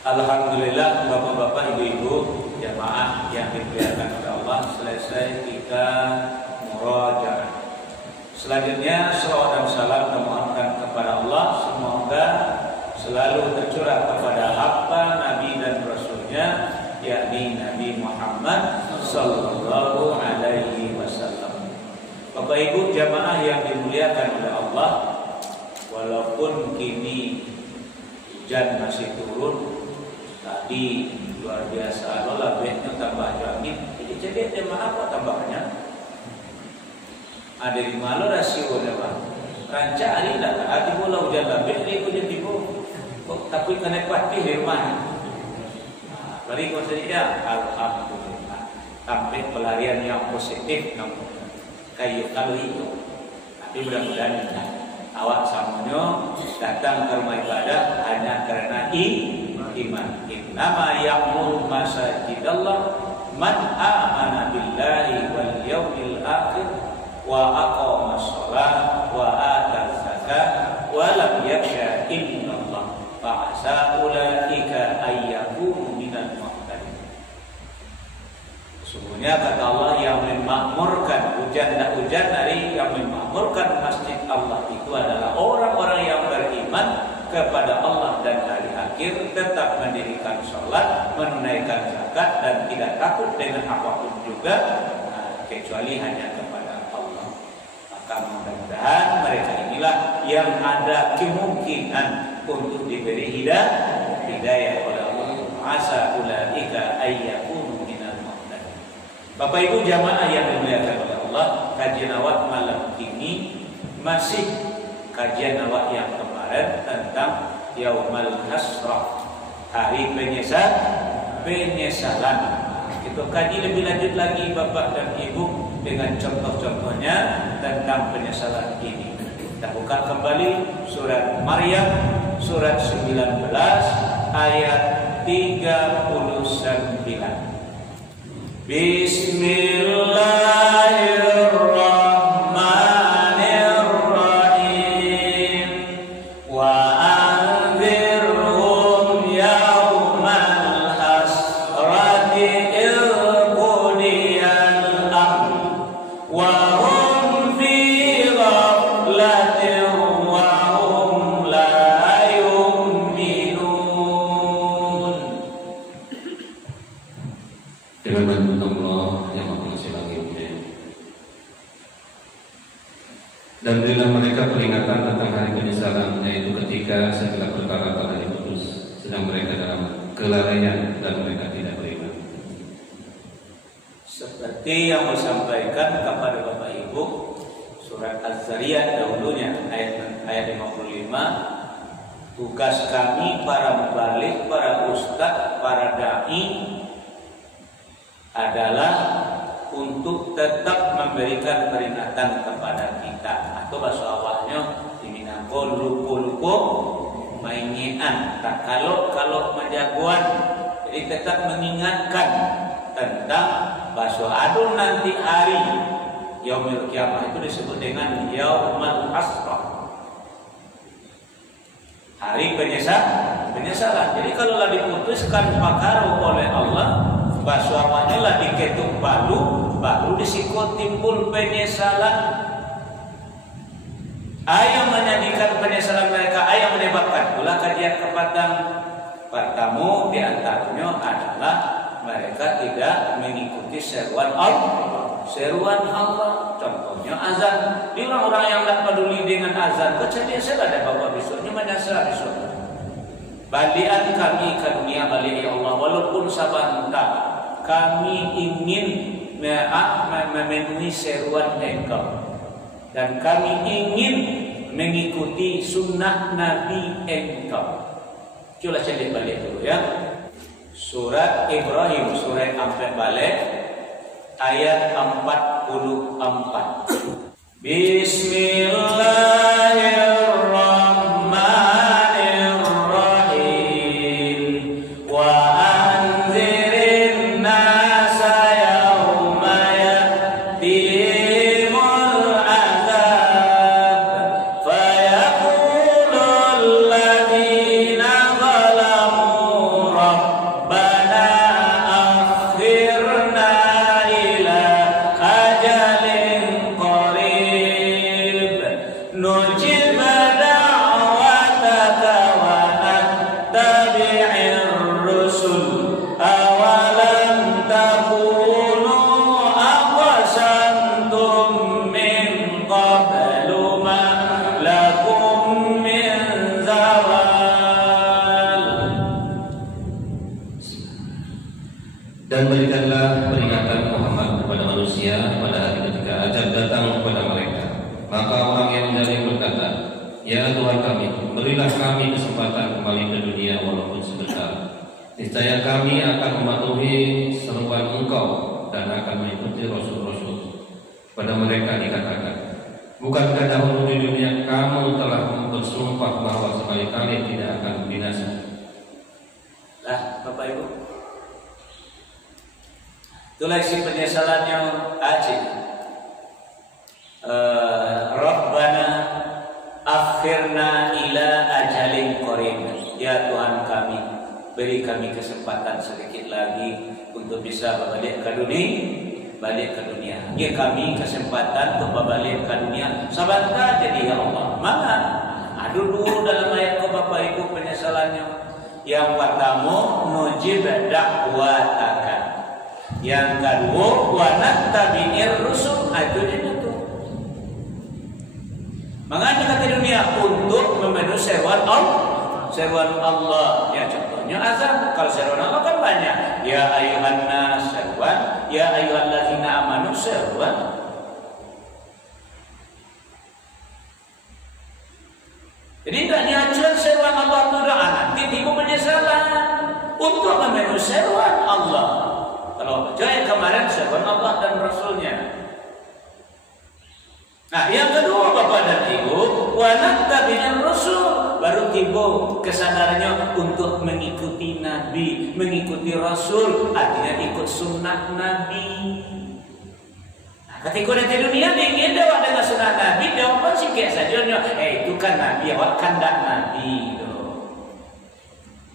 Alhamdulillah bapak-bapak, ibu-ibu, jamaah yang dimuliakan oleh Allah, selesai kita murajaah. Selanjutnya salawat dan salam memohonkan kepada Allah semoga selalu tercurah kepada hamba Nabi dan Rasulnya, yakni Nabi Muhammad Sallallahu Alaihi Wasallam. Bapak ibu jamaah yang dimuliakan oleh Allah, walaupun kini hujan masih turun, tadi luar biasa lola bednya tambah angin. Jadi tema apa tambahnya? Ada di malu rasio apa? Ranca hari dah. Adi bola hujan labeh ni hujan tibu. Tapi kena patih di rumah. Balik kau saja. Alhamdulillah. Sampai pelarian yang positif kayu kalau itu. Tapi mudah-mudahan awak semuanya datang ke rumah ibadah hanya karena iman. Innama ya'muru masajidallah man amana billahi wal yawmil akhir wa aqama shalah wa ata zakat wa lam yakhsha illallah fa asa ulaika ayyakunu minal muhtadin. Sesungguhnya kata Allah yang memakmurkan hujan dan hujan dari yang memakmurkan masjid Allah itu adalah orang-orang yang beriman kepada Allah dan hari akhir, tetap mendirikan sholat, menunaikan zakat, dan tidak takut dengan apapun juga kecuali hanya kepada Allah. Maka mudah-mudahan mereka inilah yang ada kemungkinan untuk diberi hidayah oleh Allah. Asa ulaika ayyakunu minal muhtadin. Bapak ibu jamaah yang dimuliakan oleh Allah, kajian awak malam ini masih kajian awak yang kemarin tentang Yaumal Hasrah, hari penyesalan. Kita kaji lebih lanjut lagi bapak dan ibu dengan contoh-contohnya tentang penyesalan ini. Kita buka kembali surat Maryam surat 19 ayat 39. Bismillahirrahmanirrahim. Wa anzirhum yaumal hasrati idh qudiyal amr wa hum fi ghaflatin wa hum la yu'minun. Dengan bantuan Allah yang menguasai langitnya, dan berilah mereka peringatan tentang hari penyesalan, yaitu ketika segala perkara telah diputus, sedang mereka dalam kelalaian dan mereka tidak beriman. Seperti yang disampaikan kepada Bapak Ibu surat Az-Zariyat dahulunya ayat 55, tugas kami para mubalik, para ustadz, para dai adalah untuk tetap memberikan peringatan kepada kita, atau bahasa awalnya diminangko lupo-lupo mainan. Tak kalau menjagoan, jadi tetap mengingatkan tentang bahasa adul nanti hari yaumil kiamah itu disebut dengan yaumal hasrah, hari penyesalan. Jadi kalau lah diputuskan perkara oleh Allah, basuamannya lah diketuk baru disikut timbul penyesalan. Ayam menjadikan penyesalan mereka, ayam menyebabkan pula kajian kepadang. Pertama diantaranya adalah mereka tidak mengikuti seruan Allah. Contohnya azan. Di orang-orang yang tidak peduli dengan azan, kejadian saya ada bapak besoknya menyasar besok. Balian kami ke dunia balik ya Allah, walaupun sebentar. Kami ingin memenuhi seruan Engkau, dan kami ingin mengikuti sunnah Nabi Engkau. Coba cek balik dulu ya. Surat Ibrahim surat 4 balik ayat 44. Bismillahirrahmanirrahim. Wa anzirin nasa yauma ya'tihimul azab fayaqulul ladzina zalamu Dan berikanlah peringatan Muhammad kepada manusia pada hari ketika ajal datang kepada mereka. Maka orang yang menjaring berkata, Ya Tuhan kami, berilah kami kesempatan kembali ke dunia walaupun sebentar. Niscaya kami akan mematuhi seruan Engkau dan akan mengikuti Rasul-Rasul. Pada mereka dikatakan, bukankah dahulu di dunia kamu telah bersumpah bahwa sekali-kali tidak akan binasa? Lah, Bapak Ibu, itulah isi penyesalan yang ajib. Rabbana akhirna ila ajalin qarib. Ya Tuhan kami, beri kami kesempatan sedikit lagi untuk bisa balik ke dunia. Ya kami kesempatan untuk balik ke dunia. Sebentar jadi ya Allah. Mana? Aduh dulu dalam ayat Bapak Ibu penyesalannya. Yang pertama nujib dakwataka. Yang kedua wa nattabi'ir rusul. Itu dia tuh. Mengajak ke dunia untuk memenuhi seruan Allah. Ya contohnya azan. Kalau seruan Allah kan banyak. Ya ayuhan nas seruan, ya ayyuhallazina amanu seruan. Jadi tidak diajukan seruan Allah itu doa nanti timbul penyesalan untuk memenuhi seruan Allah. Kalau yang kemarin seruan Allah dan Rasulnya. Nah yang kedua Bapak dan Ibu, wa nattabi'ir rasul, baru timbul kesadarannya untuk mengikuti Nabi, mengikuti Rasul, artinya ikut sunnah Nabi. Ketika di dunia ingin jawab dengan sunnah Nabi, jawaban sikit saja. Itu kan Nabi, awak kandak Nabi.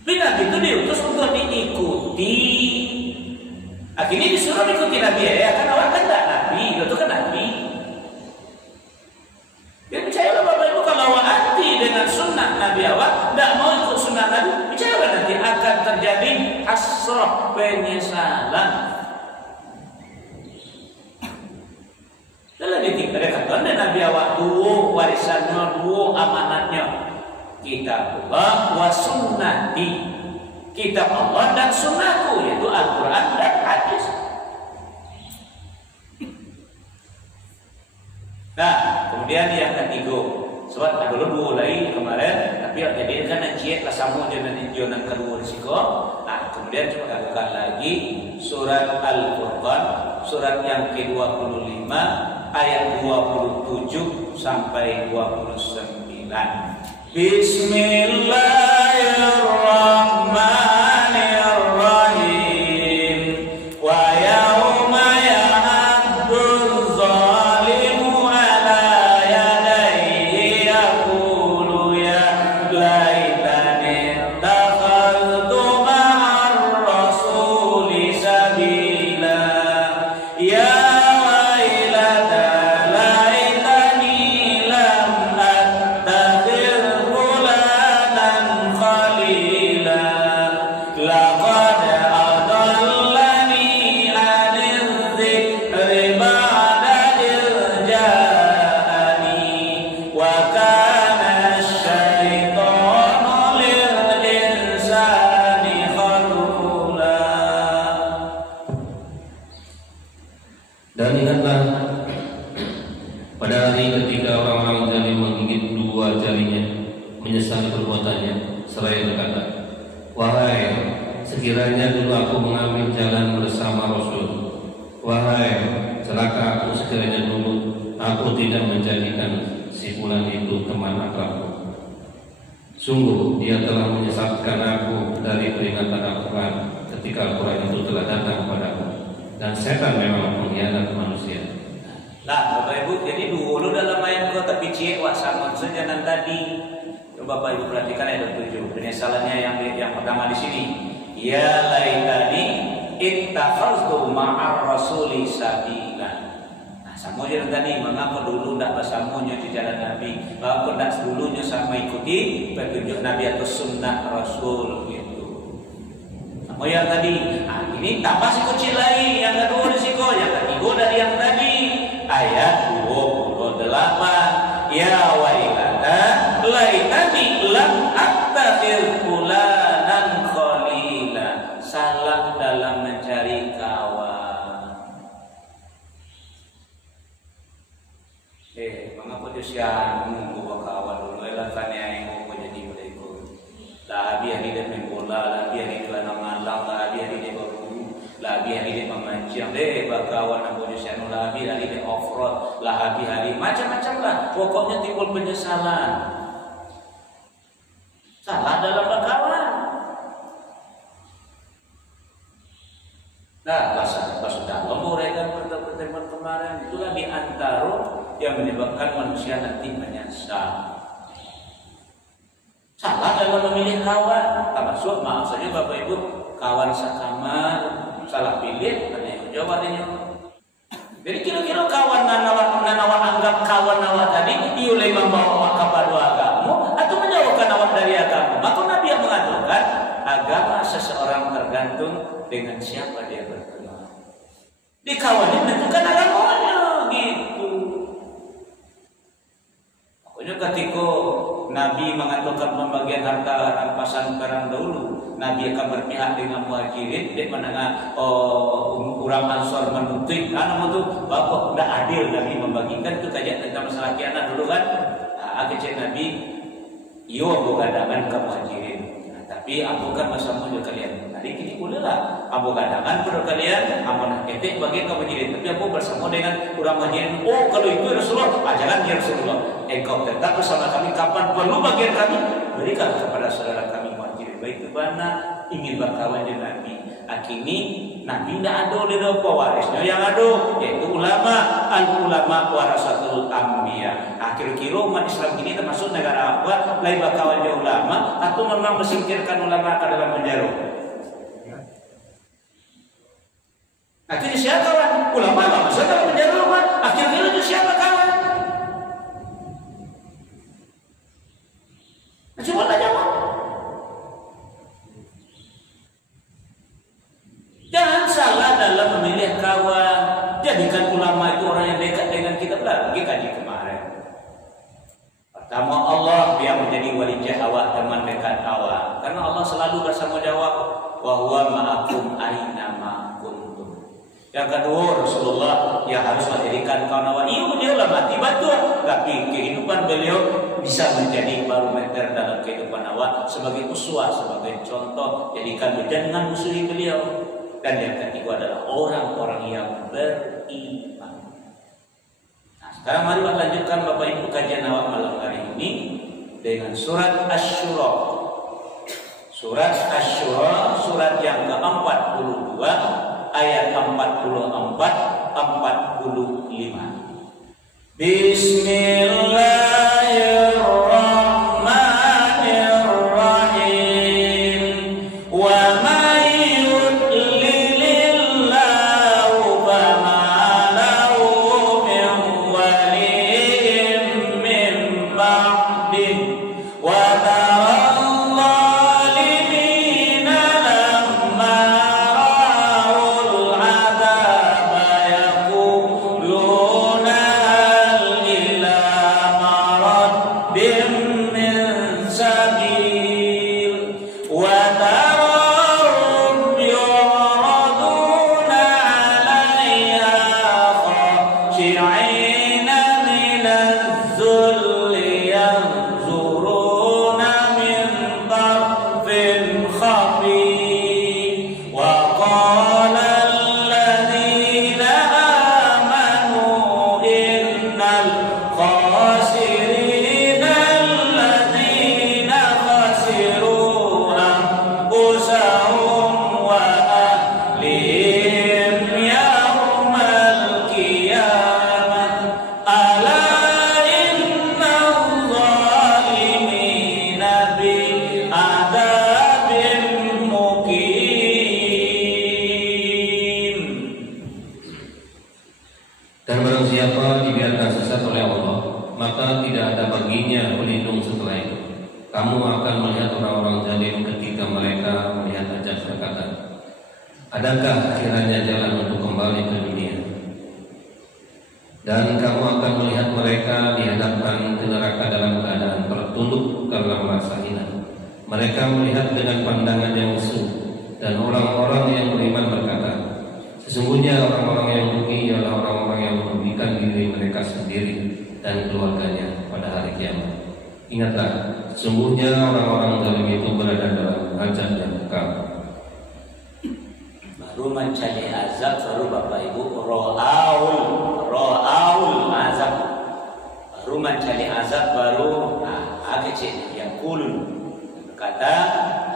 Nabi itu diutus untuk diikuti. Akhirnya disuruh ikuti Nabi ya, kan awak kandak Nabi, itu kan Nabi. Ya percayalah Bapak Ibu, kalau awak anti dengan sunnah Nabi awak, tidak mau ikut sunnah Nabi, percayalah nanti akan terjadi hasrah, penyesalan. Dalam dikatakan Nabi awak dua warisannya, dua amanatnya, kitabullah wa sunnati, kitab Allah dan sunnahku, yaitu Al-Quran dan hadis. Nah kemudian yang ketiga, sebab dulu mulai kemarin, tapi jadi kan najiat lah sama jonan kedua risiko. Nah kemudian coba lakukan lagi surat Al-Furqan, surat yang ke-25 ayat 27 sampai 29. Bismillahirrahmanirrahim. Wa yauma ya'addu zalimu ala yadayhi yaqulu ya laitani takhaltu ma'ar rasuli sabila. Ya Dan ingatlah pada hari ketika orang-orang zalim menggigit dua jarinya, menyesali perbuatannya, seraya berkata, wahai, sekiranya dulu aku mengambil jalan bersama Rasul. Wahai, celaka aku sekiranya dulu aku tidak menjadikan si fulan itu teman akrabku. Sungguh dia telah menyesatkan aku dari peringatan Al-Quran ketika Al-Quran itu telah datang kepadaku. Dan setan memang mengkhianati manusia. Lah Bapak Ibu, jadi dulu dalam ayat kau tapi cie wak sama saja nan tadi. Coba Bapak Ibu perhatikan ayat 7. Penyesalannya yang pertama di sini. Ya laitani ittakhaztu ma'ar rasuli sabila. Nah, Samunya tadi mengapa dulu tidak bersamunya di jalan Nabi? Mengapa tidak dulunya sama ikuti petunjuk Nabi atau sunnah Rasul gitu. Samu yang tadi, ini tambah si kecil lagi, yang kedua risiko, yang ketiga dari yang tadi. Ayat 28. Ya wailana laitani lam attakhir fulanan khalila. Salah dalam mencari kawan. Mengapa dia nunggu kawan dulu? Elatanya yang mau jadi mereka. Lah biar dia main bola, lah biar dia main malam, lah biar dia berburu, lah biar dia memancing. Bakawan nunggu dia lah biar dia off-road, lah biar dia macam-macam lah. Pokoknya timbul penyesalan. Salah dalam berkawan. Nah, pas dalam mereka pertemuan kemarin itulah di antara yang menyebabkan manusia nanti menyesal. Salah dalam memilih kawan. Termasuk maaf saja Bapak Ibu, kawan sekamar salah pilih, tanya jawabannya. Jadi kira-kira kawan nanawa anggap kawan nawa tadi iulai membawa kepada agama atau menjauhkan awak dari agama. Maka Nabi yang mengatakan agama seseorang tergantung dengan siapa dia berteman. Di kawannya menentukan agamanya gitu. Pokoknya ketika Nabi mengatakan pembagian harta rampasan perang dahulu, Nabi akan berpihak dengan muhajirin, di mana orang Ansor menuntut, karena itu bapak tidak adil Nabi membagikan itu kajian tentang masalah kianat dulu kan. Akhirnya Nabi, iyo bogadangan ke muhajirin. Tapi ampunkan bersama juga kalian. Hari ini bolehlah ampu gadangan pada kalian, ampun ketik bagi kamu jadi. Tapi aku bersama dengan orang bagian. Oh kalau itu Rasulullah, jangan ya Rasulullah. Engkau tetap bersama kami kapan perlu bagian kami berikan kepada saudara kami muhajirin. Baik itu mana ingin berkawan dengan Nabi. Akhirnya Nabi tidak ada oleh pewarisnya yang ada yaitu ulama. Al-ulama warasatul anbiya. Kira-kira umat Islam ini termasuk negara apa? Lain berkawannya ulama atau memang mesingkirkan ulama ke dalam penjara? Akhirnya siapa kawan? Ulama apa? Masa dalam penjara umat? Akhirnya itu siapa kawan? Coba tanya jawab. Jangan salah dalam memilih kawan. Jadikan ulama itu orang yang dekat dengan kita. Lagi kaji kemarin. Pertama Allah yang menjadi walijah awak, teman dekat awak. Karena Allah selalu bersama jawab. Wa huwa ma'akum aina ma kuntum. Yang kedua Rasulullah yang harus menjadikan kawan awak. Iya beliau lah mati betul. Tapi kehidupan beliau bisa menjadi barometer dalam kehidupan awak. Sebagai uswah, sebagai contoh. Jadikan jangan musuhi beliau. Dan yang ketiga adalah orang-orang yang beriman. Nah, sekarang mari kita lanjutkan Bapak Ibu kajian awak malam hari ini dengan surat Asy-Syura. Surat Asy-Syura, surat yang ke-42 ayat 44-45. Bismillahirrahmanirrahim. Wa شيعين من الذل ينظر Kamu akan melihat orang-orang zalim ketika mereka melihat ajal berkata, adakah kiranya jalan untuk kembali ke dunia? Dan kamu akan melihat mereka dihadapkan ke neraka dalam keadaan tertunduk karena merasa hina. Mereka melihat dengan pandangan yang musuh, dan orang-orang yang beriman berkata, sesungguhnya orang-orang yang rugi adalah orang-orang yang merugikan diri mereka sendiri dan keluarganya pada hari kiamat. Ingatlah, sesungguhnya orang-orang zalim itu berada dalam azab yang kekal. Baru mencari azab, baru Bapak Ibu ro'aul azab. Baru mencari azab, baru kecil yang kulun kata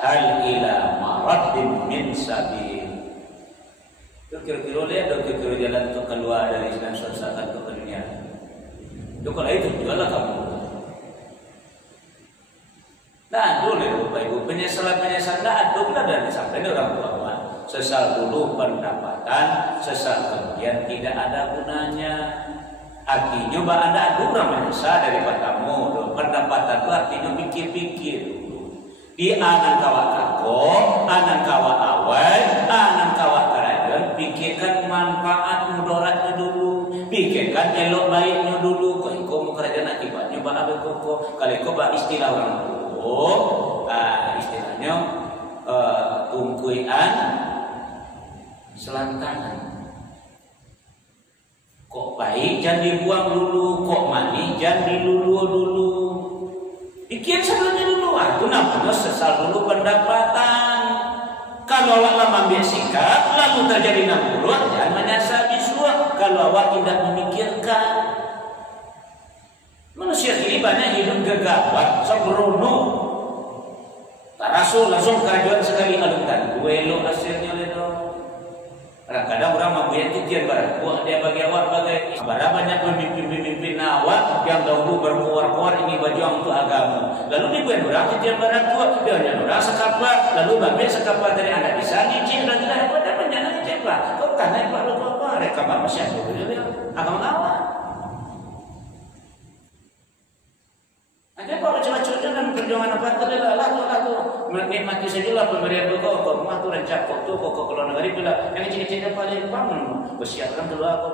hal ila maraddin min sabil. Kira-kira lihat, kira-kira jalan untuk keluar dari Islam susah untuk ke dunia. Itu kalau itu jualah kamu. Nah, dulu Bapak Ibu penyesalan aduklah dan disampaikan orang tua. Sesal dulu pendapatan, sesal kemudian tidak ada gunanya. Artinya bah anda adu orang menyesal daripada kamu. Pendapatan itu artinya pikir-pikir. Di anak kawa kako, anak kawa awal, anak kawa kerajaan, pikirkan manfaat mudaratnya dulu, pikirkan elok baiknya dulu. Kalau kau mau kerajaan akibatnya bah apa kau? Kalau kau bah istilah orang tua, istilahnya tungkuian selantangan. Kok baik jangan dibuang dulu, kok mani jangan dilulu dulu. Pikir sebelumnya dulu, itu namanya sesal dulu pendapatan. Kalau awak lama ambil sikap, lalu terjadi nampuruan, jangan menyesal bisua. Kalau awak tidak memikirkan, manusia ini banyak hidup gegabah, sembrono. Tak rasul langsung kerajuan sekali aluntan, duelo hasilnya ledo. Kadang-kadang orang mempunyai titian barang buah dia bagi awak bagai barang banyak pemimpin awak yang dahulu berkuar-kuar ini berjuang untuk agama. Lalu dibuat orang titian barang buah dia hanya orang sekapa, lalu bagi sekapa dari anak desa nyicil dan tidak apa dan menjana nyicil pak. Kau karena pak lu apa? Mereka masih ada dia agama awak. Ada kalau celah-celah dan perjuangan apa lalu menikmati sajalah pemberian kau rumah tu rencap kau tu kau keluar negeri pula yang kecil-kecil paling bangun bersiapkan dulu aku.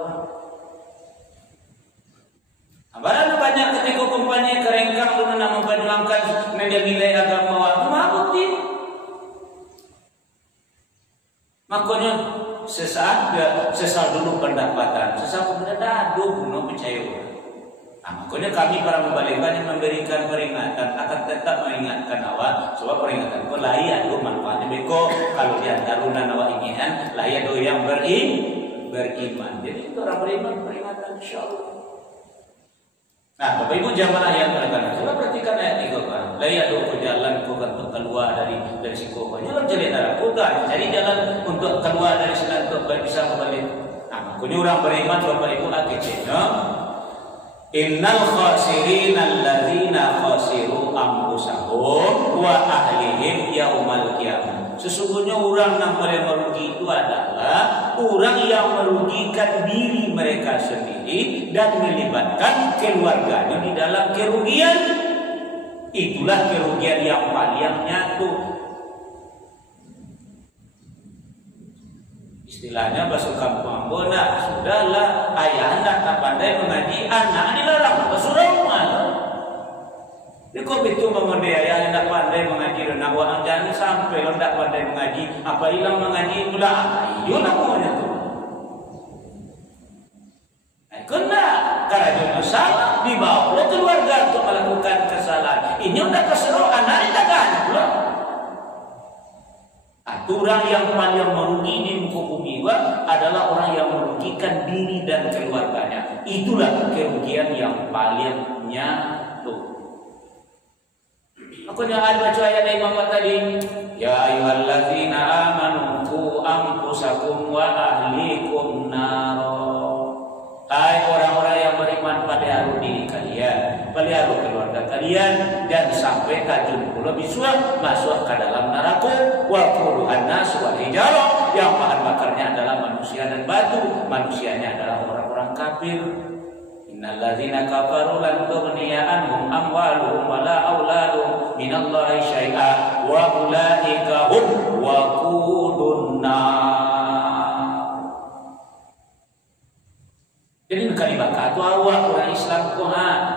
Barang banyak ketika kompani kerengkang dulu nak memperjuangkan nilai-nilai agama waktu mabukti. Makanya sesal dulu pendapatan, sesal kemudian dadu bunuh percaya. Makanya kami para membalikan yang memberikan peringatan akan tetap mengingatkan awak sebab peringatan itu layak do manfaatnya beko kalau di antara awak inginkan layak do yang beriman. Jadi itu orang beriman peringatan insyaallah. Nah, Bapak Ibu jamaah yang berkenan, coba perhatikan ayat 3 kan. Layak do ke jalan untuk keluar dari risiko. Jangan cari darah kuda, cari jalan untuk keluar dari sana untuk bisa kembali. Nah, makanya orang beriman Bapak Ibu akhirnya innal khasirin alladzina khasiru anfusahum wa ahlihim yaumal qiyamah. Sesungguhnya orang yang paling merugi itu adalah orang yang merugikan diri mereka sendiri dan melibatkan keluarganya di dalam kerugian. Itulah kerugian yang paling nyata. Istilahnya basuh kampung bona sudahlah ayah anda tak pandai mengaji anak dilarang basuh rumah. Di kau itu mengenai ayah anda pandai mengaji renang wang jangan sampai lo tak pandai mengaji apa hilang mengaji itulah iyo namanya tu. Kena karena salah dibawa oleh keluarga untuk melakukan kesalahan. Ini udah keseru anak tak ada pula. Orang yang paling merugi di muka bumi adalah orang yang merugikan diri dan keluarganya. Itulah kerugian yang paling nyata. Aku jangan baca ayat Imam tadi. Ya ayyuhallazina amanu qu anfusakum wa ahlikum naro. Hai orang-orang yang beriman pada hari diri kalian, pada hari keluarga kalian, dan sampai tajun pula biswa masuk ke dalam neraka. Wa quduhan nas wal hijarah, yang bahan bakarnya adalah manusia dan batu. Manusianya adalah orang-orang kafir. Innal ladzina kafaru lan tughniya anhum amwaluhum wala auladuhum min minallahi syai'a wa ulaika hum waqudun nar. Jadi kali bakal tu awak orang Islam tu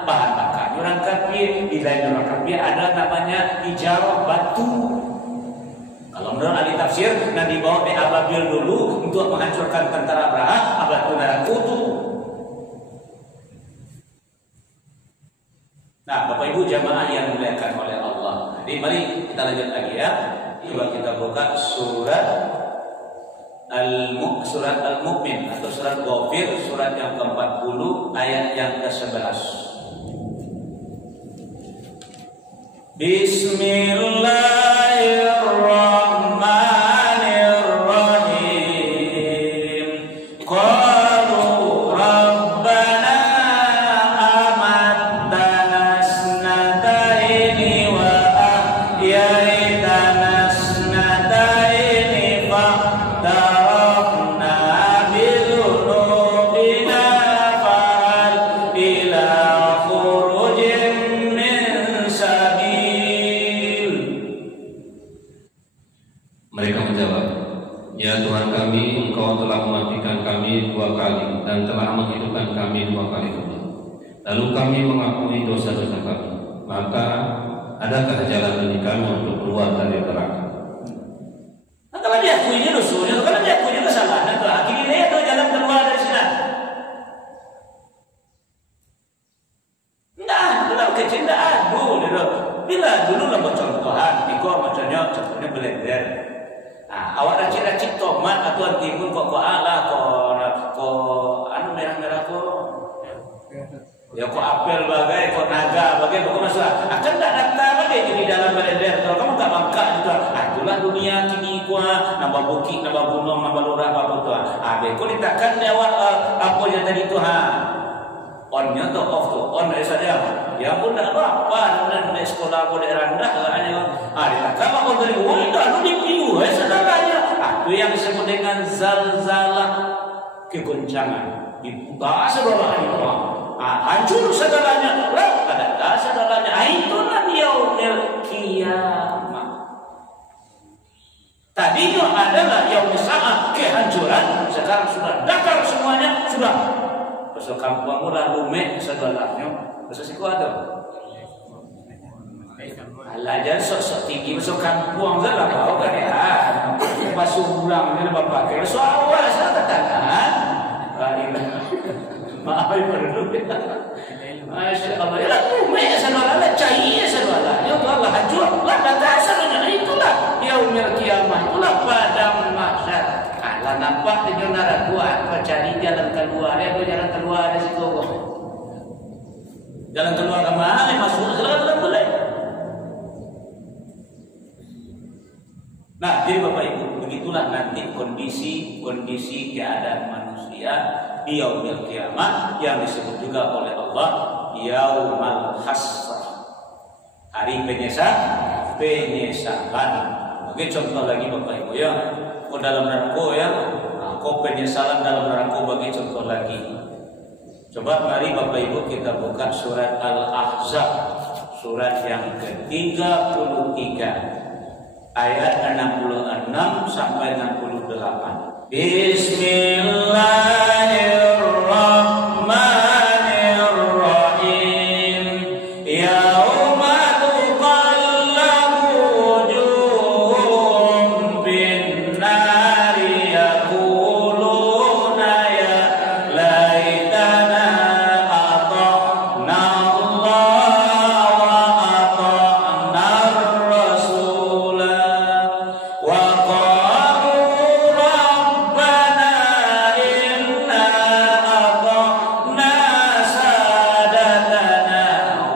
bahan bakar orang kafir, di lain orang kafir ada namanya hijarah batu. Kalau menurut ahli tafsir, nanti dibawa di Ababil dulu untuk menghancurkan tentara Abraha, Ababil Narakutu. Nah, Bapak Ibu jamaah yang dimuliakan oleh Allah. Jadi mari kita lanjut lagi ya. Coba kita buka surat Al-Mu'min atau surat Ghafir, surat yang ke-40 ayat yang ke-11. Bismillahirrahmanirrahim. Qalu rabbana amattana snataini wa ahyaitana snataini fa'tarafna bidhunubina fahal ila khurujin min sabil. Mereka menjawab, ya Tuhan kami, Engkau telah mematikan kami 2 kali dan telah menghidupkan kami 2 kali juga. Lalu kami mengakui dosa-dosa kami. Maka adakah jalan bagi kami untuk keluar dari neraka? Nah, kalau dia akuinya dosanya, kalau dia akuinya kesalahan, akhirnya dia tuh jalan keluar dari sana. Nah, dalam kecintaan dulu, bila dulu lah contohan, contohnya blender. Nah, awak racik-racik tomat atau antimun kok ala kok anu merah-merah kok. Ya kok apel bagai, kok naga bagai, kok masalah. Akan tak datang lagi di dalam blender. Kalau kamu tak bangka juga, itulah dunia kini kuah, nambah bukit, nambah gunung, nambah lurah apa betul. Kau ditakkan awak apa yang tadi tu onnya atau off tu, on dari saja. Ya pun tak apa, dan di sekolah aku daerah rendah katanya. Ditakkan apa dari itu, lalu dipiu, saudaranya. Itu yang disebut dengan zalzalah, kegoncangan. Dibuka segalanya itu. Hancur segalanya, ada segalanya. Itulah yaumil kiamat. Tadinya adalah yaumil saat kehancuran, sekarang sudah dakar semuanya, sudah. Besok kampung mula lumek segalanya. Besok siku ada. Alah jangan sok-sok tinggi besok kampung salah kau kan ya. Pas ulang ni lepas pakai. So awal saya katakan. Maaf ya perlu. Masya Allah. Ya lumek segalanya, cair segalanya. Ya Allah hancur. Lah dasarnya itulah yaumil kiamah. Itulah padang mahsyar. Lah nampak di neraka gua cari jalan keluar ya, jalan keluar dari situ kok. Jalan keluar ke mana? Masuk jalan boleh. Nah, jadi Bapak Ibu, begitulah nanti kondisi keadaan manusia di yaumil kiamat yang disebut juga oleh Allah yaumal hasrah. Hari penyesalan. Oke, contoh lagi Bapak Ibu ya. Dalam neraka ya, kau penyesalan dalam neraka bagi contoh lagi. Coba mari Bapak Ibu kita buka surat Al-Ahzab, surat yang ke-33 ayat 66 sampai 68. Bismillahirrahmanirrahim. Yauma tuqallabu wujuhum bin-nari yaquluna ya laitana ata'na Allah wa ata'na ar-rasula wa qalu rabbana inna ata'na sadatana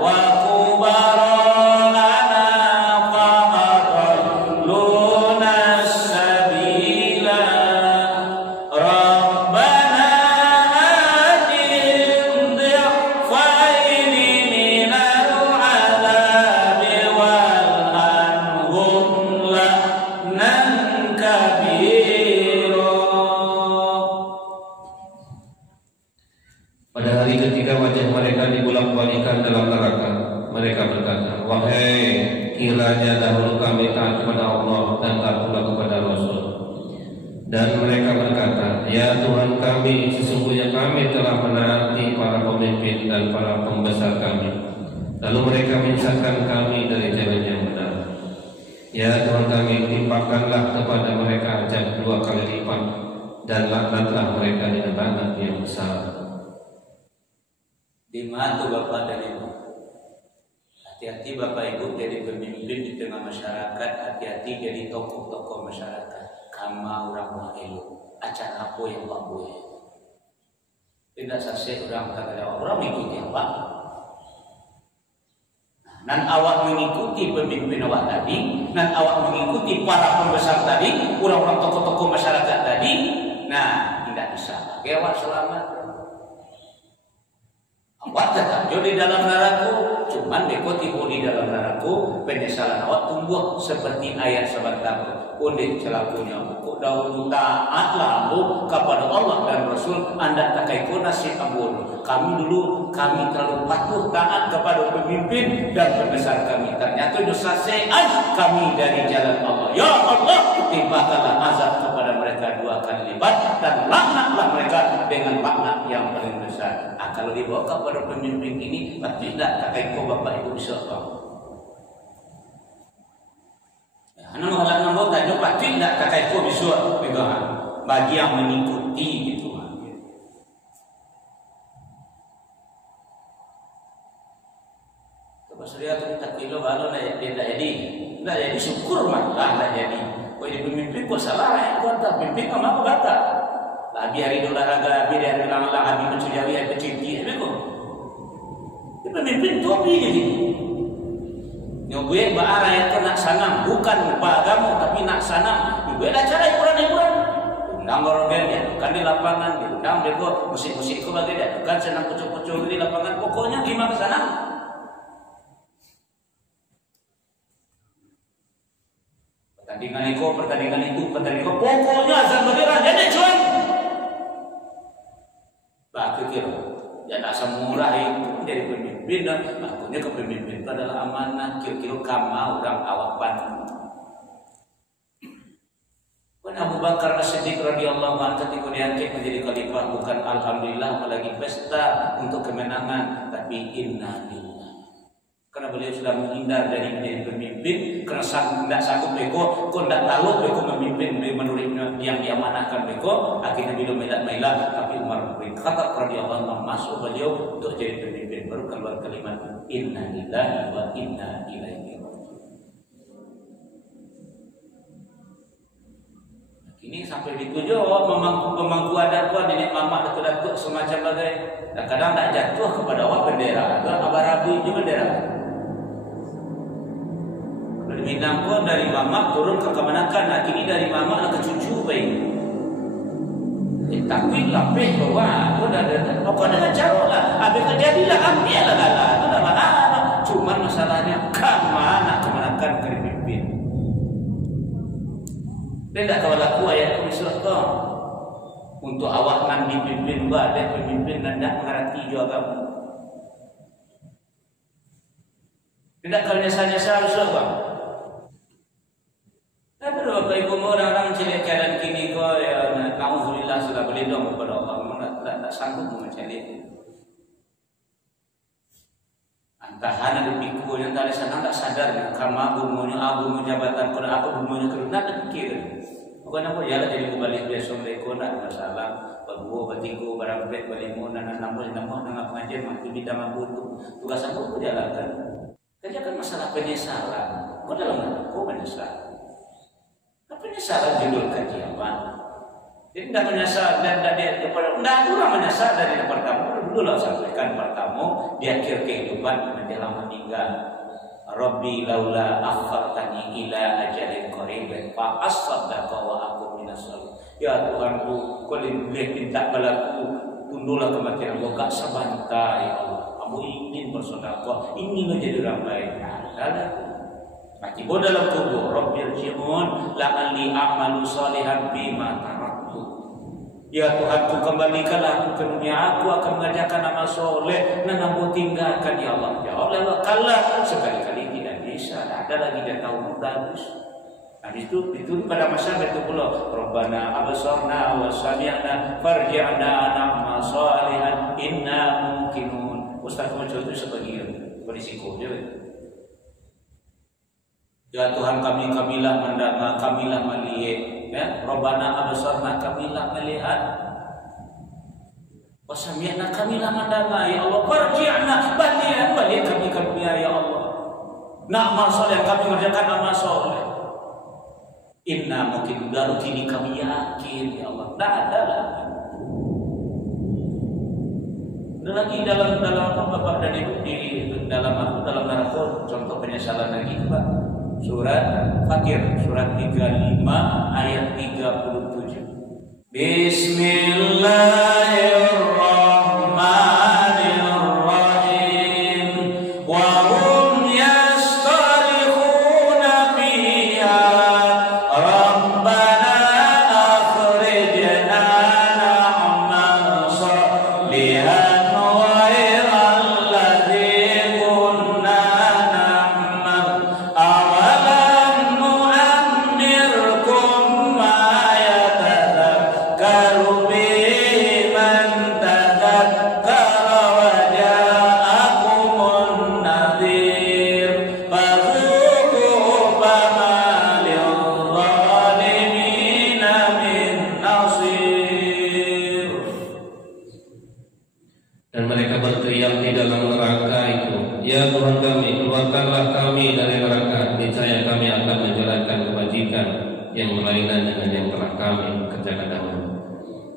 wa kubarana fa'adalluna as-sabila rabbana atim dhi'faini minal 'adzabi wal anhum la'nan kabira. Pada hari ketika wajah mereka dibolak-balikan dalam neraka, mereka berkata, wahai Kiranya dahulu kami taat kepada Allah dan taat pula kepada Rasul. Dan mereka berkata, ya Tuhan kami, sesungguhnya kami telah menaati para pemimpin dan para pembesar kami. Lalu mereka menyesatkan kami dari jalan yang benar. Ya Tuhan kami, timpakanlah kepada mereka azab 2 kali lipat, dan laknatlah mereka di neraka yang besar. Di mana Bapak dan Ibu? Hati-hati Bapak Ibu jadi pemimpin di tengah masyarakat, hati-hati jadi tokoh-tokoh masyarakat. Kama orang mau elu, acara apa yang Pak boleh? Tidak sasih orang kata orang mengikuti apa? Dan awak mengikuti pemimpin awak tadi, dan awak mengikuti para pembesar tadi, orang-orang tokoh-tokoh masyarakat tadi. Nah, tidak bisa. Oke, awak selamat. Awak tetap di dalam neraka, cuman beko tipu di dalam neraka, penyesalan awak tumbuh seperti ayat sebentar. Undek celakunya buku dahulu taatlah kepada Allah dan Rasul, anda tak kaiko nasib ambon. Kami terlalu patuh taat kepada pemimpin dan pembesar kami. Ternyata dosa sean kami dari jalan Allah. Ya Allah, timpakanlah azab kepada mereka 2 kali lipat, dan laknatlah mereka dengan laknat yang paling besar. Kalau dibawa kepada pemimpin ini, tidak tak kaiko Bapak Ibu bisa apa? Anak menghalang nombor tak jumpa tidak kakak itu visual pegangan bagi yang mengikuti gitu. Coba surya tu tak kilo baru nak jadi syukur malah tak jadi. Kau jadi pemimpin kau salah yang kau tak pemimpin kau apa kata? Labi hari olahraga, labi hari lang-lang, labi mencuci hari kecil-kecil, betul? Dia pemimpin topi jadi. Nyobuye baara itu nak sanam, bukan agama tapi nak sanam. Nyobuye acara hiburan-hiburan. Undang orang dia kan di lapangan, diundang bego musik-musik itu bagi dia kan senang pucuk-pucuk di lapangan. Pokoknya gimana ke sana? Pertandingan itu, pokoknya azan bendera jadi cuan. Bagi kira, jangan asal murah itu jadi pemimpin dan makanya kepemimpinan adalah amanah. Kira-kira kamu orang awapan. Abu Bakar As-Siddiq radhiyallahu anhu ketika diangkat menjadi khalifah bukan alhamdulillah apalagi pesta untuk kemenangan, tapi inna lillah. Karena beliau sudah menghindar dari menjadi pemimpin karena tidak sanggup beko, kok tidak tahu beko memimpin menurut yang diamanahkan beko, akhirnya beliau melat-melat. Tapi Umar bin Khattab radhiyallahu anhu masuk beliau untuk jadi pemimpin, baru keluar kalimat inna lillahi wa inna ilaihi raji'un. Ini sampai dituju pemangku adat pun nenek mamak datuk-datuk semacam bagai. Kadang tak jatuh kepada awak bendera, abarabi juga bendera. Kalau di Minang pun dari mamak turun ke kemenakan, nah kini dari mamak ke cucu baik. Tapi lapis bawa, tu dah pokoknya jauh lah. Habis terjadilah ambil lah, tu dah mana. Cuma masalahnya kemana kemenakan terpimpin. Tidak kau laku ayat itu surah untuk awak nan dipimpin buat dan pemimpin nanda mengerti juga kamu. Tidak kau nyasar-nyasar surah. Tapi Bapak Ibu orang-orang cilik keadaan kini kau ya nauzubillah sudah berlindung kepada Allah, memang tak sanggup mencari. Antahana dipiku yang tadi sana tak sadar karena abumu jabatan kalau aku bumunya kerana tak pikir. Bukan apa jalan jadi balik besok mereka nak masalah. Bagu, batiku, barang bed, balimu, nambah dengan pengajian mati bidang mampu tugas aku jalankan. Kerjakan masalah penyesalan. Kau dalam kau menyesal. Penyesalan judul kajian apa? Jadi tidak menyesal dan dari depan, tidak pula menyesal dari depan kamu. Dulu lah sampaikan pertama di akhir kehidupan menjelang meninggal. Rabbi laula akhartani ila ajalin qaribin fa asaddaqa wa aku minas shalihin. Ya Tuhanku, kau boleh minta padaku tunduklah kematian aku gak sebentar ya Allah. Kamu ingin bersedekah, ingin menjadi orang baik. Ada. Mati bodoh dalam kubur. Rabbil jimun la'alli a'malu salihan bima taraktu. Ya Tuhanku, kembalikanlah aku ke dunia. Aku akan mengerjakan amal soleh dan aku tinggalkan ya Allah. Ya Allah, kalau sekali-kali tidak bisa. ada lagi dia tahu bagus. Nah itu pada masa itu pula Rabbana absarna wa sami'na farji'na na'mal salihan inna mungkinun. Ustaz muncul itu sebagian berisiko je. Ya Tuhan kamilah mendengar, kamilah melihat, ya. Rabbana absarna, kamilah melihat. Wa sami'na, kamilah mendengar, ya Allah. Farji'na, balik kami ya Allah. Na'mal salihan, kami mengerjakan amal saleh. Inna mungkin baru kini kami yakin ya Allah. Tidak ada lagi. Ada lagi dalam apa Bapak dan Ibu di dalam neraka contoh penyesalan lagi Pak. Surat Fatir surat 35 ayat 37. Bismillahirrahmanirrahim. Wa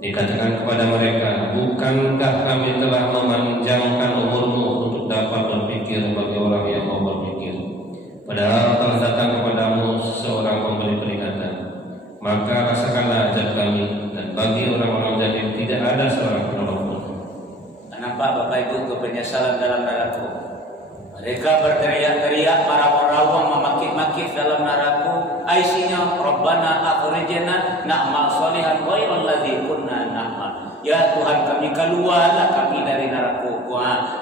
dikatakan kepada mereka, bukankah kami telah memanjangkan umurmu untuk dapat berpikir bagi orang yang mau berpikir? Padahal telah datang kepadamu seorang pemberi peringatan. Maka rasakanlah azab kami, dan bagi orang-orang zalim tidak ada seorang penolong pun. Kenapa Bapak Ibu kepenyesalan dalam neraka? Mereka berteriak-teriak, para orang memaki-maki dalam neraka. Isinya Rabbana akhrijna na'mal sholihan ghairal ladzi kunna na'mal. Ya Tuhan kami keluarlah kami dari neraka.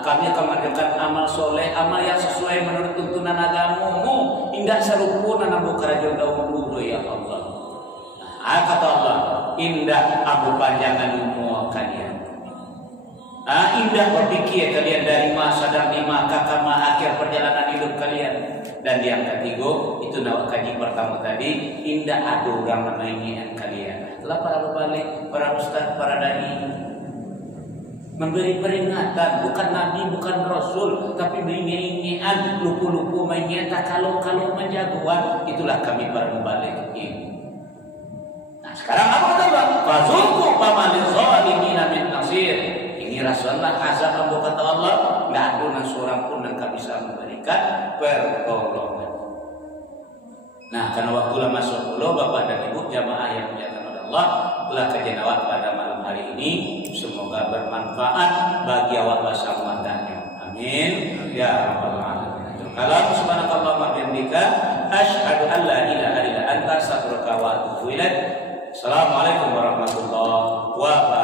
Kami akan mengerjakan amal soleh, amal yang sesuai menurut tuntunan agamamu. Indah sarupuna nabu kerajaan dahulu ya Allah. Kata Allah, indah abu panjangan umur kalian. Indah berpikir kalian dari masa dan maka akhir perjalanan hidup kalian. Dan yang ketiga itu nawak kaji pertama tadi, indah adu orang namanya kalian. Telah para balik, para ustaz, para dai memberi peringatan, bukan nabi, bukan rasul, tapi mengingat lupu-lupu menyata kalau menjagoan. Itulah kami para balik ini. Nah sekarang apa kata Allah? Fazuqu famalil zalimin min nasir. Ini rasulullah azab kata Allah, tidak ada seorang pun yang bisa memberikan pertolongan. Nah, karena waktu lama masuk dulu Bapak dan Ibu jamaah yang dimuliakan oleh Allah, telah kajian awak pada malam hari ini semoga bermanfaat bagi awak semuanya. Amin ya rabbal alamin. Kalam subhanallahi wa bihamdika asyhadu an la ilaha illa anta astaghfiruka wa atubu ilaik. Assalamualaikum warahmatullahi wabarakatuh.